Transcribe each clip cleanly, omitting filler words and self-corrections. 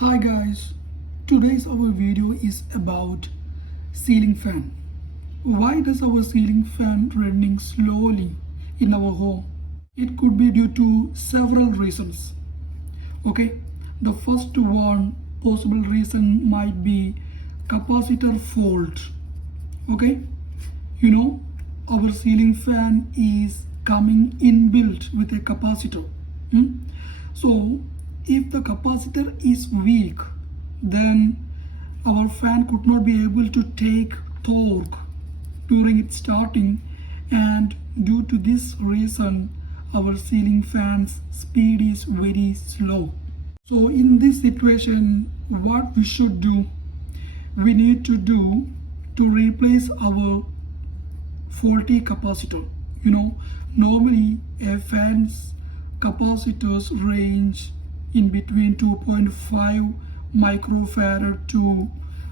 Hi guys, today's our video is about ceiling fan. Why does our ceiling fan running slowly in our home? It could be due to several reasons. Okay, the first one possible reason might be capacitor fault. Okay, our ceiling fan is coming inbuilt with a capacitor. So if the capacitor is weak, then our fan could not be able to take torque during its starting, and due to this reason our ceiling fan's speed is very slow. So in this situation, what we should do, we need to replace our faulty capacitor. Normally a fan's capacitors range in between 2.5 microfarad to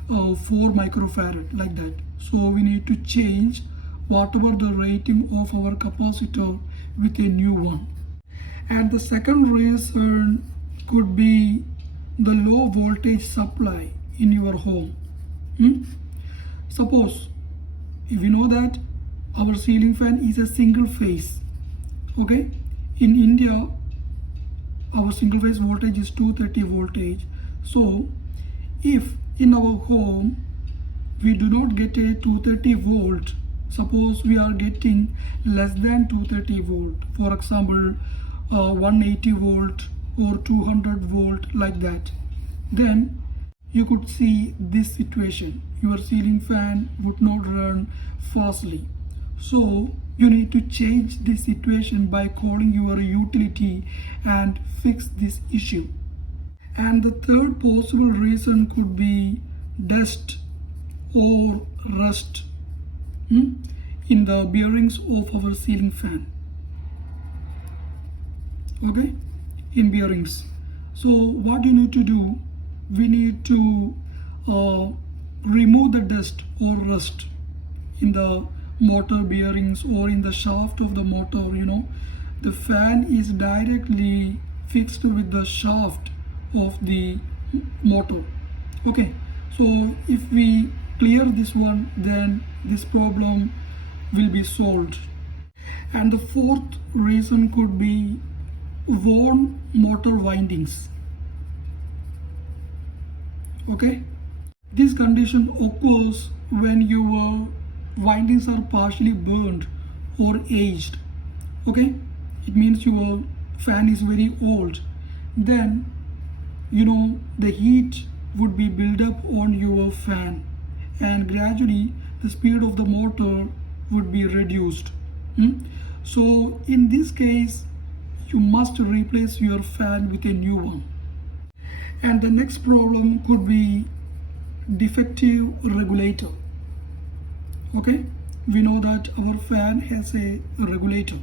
4 microfarad, like that. So we need to change whatever the rating of our capacitor with a new one. And the second reason could be the low voltage supply in your home. Suppose if you know that our ceiling fan is a single phase. Okay, in India our single phase voltage is 230 voltage. So if in our home we do not get a 230 volt, suppose we are getting less than 230 volt, for example 180 volt or 200 volt, like that, then you could see this situation. Your ceiling fan would not run fastly. So you need to change this situation by calling your utility and fix this issue. And the third possible reason could be dust or rust in the bearings of our ceiling fan. Okay, in bearings. So what you need to do, we need to remove the dust or rust in the motor bearings or in the shaft of the motor. The fan is directly fixed with the shaft of the motor. Okay, so if we clear this one, then this problem will be solved. And the fourth reason could be worn motor windings. Okay, this condition occurs when your windings are partially burned or aged. Okay, it means your fan is very old. Then the heat would be built up on your fan, and gradually the speed of the motor would be reduced. So in this case you must replace your fan with a new one. And the next problem could be defective regulator. Okay, we know that our fan has a regulator.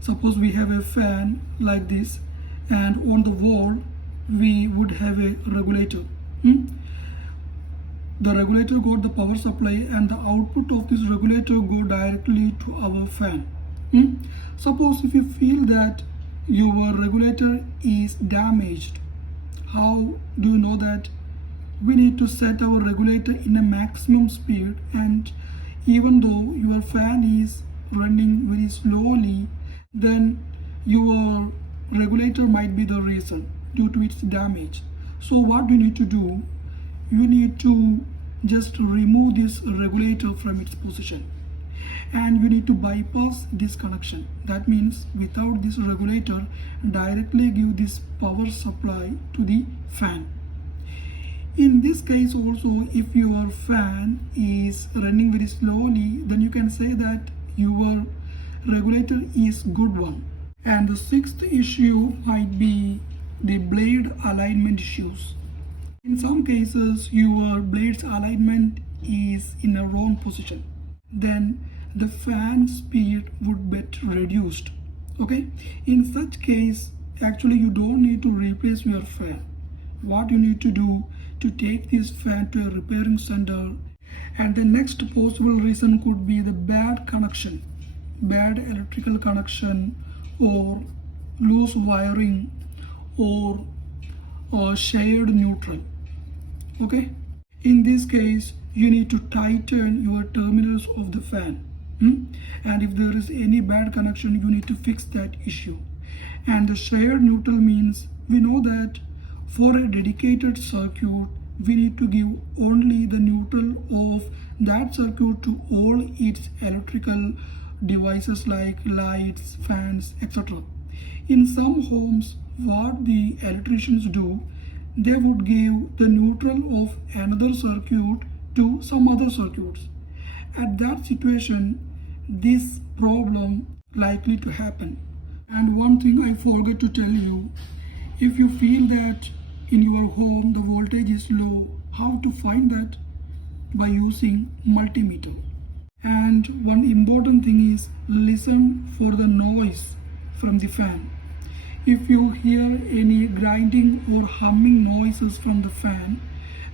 Suppose we have a fan like this, and on the wall we would have a regulator. The regulator got the power supply, and the output of this regulator go directly to our fan. Suppose if you feel that your regulator is damaged, how do you know that? We need to set our regulator in a maximum speed, and even though your fan is running very slowly, then your regulator might be the reason due to its damage. So what you need to do, you need to just remove this regulator from its position, and you need to bypass this connection. That means without this regulator, directly give this power supply to the fan. In this case also, if your fan is running very slowly, then you can say that your regulator is good one. And the sixth issue might be the blade alignment issues. In some cases your blade's alignment is in a wrong position, then the fan speed would get reduced. Okay, in such case actually you don't need to replace your fan. What you need to do, to take this fan to a repairing center. And the next possible reason could be the bad connection, bad electrical connection, or loose wiring, or or shared neutral. Okay, in this case you need to tighten your terminals of the fan. And if there is any bad connection, you need to fix that issue. And the shared neutral means we know that for a dedicated circuit we need to give only the neutral of that circuit to all its electrical devices like lights, fans, etc. In some homes, what the electricians do, they would give the neutral of another circuit to some other circuits. At that situation, this problem likely to happen. And one thing I forgot to tell you, if you feel that in your home the voltage is low, how to find that? By using multimeter. And one important thing is listen for the noise from the fan. If you hear any grinding or humming noises from the fan,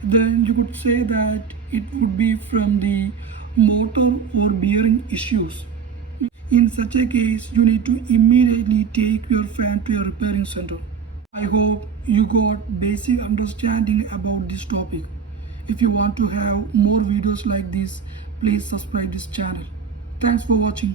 then you could say that it would be from the motor or bearing issues. In such a case, you need to immediately take your fan to a repairing center. I hope you got basic understanding about this topic. If you want to have more videos like this, please subscribe this channel. Thanks for watching.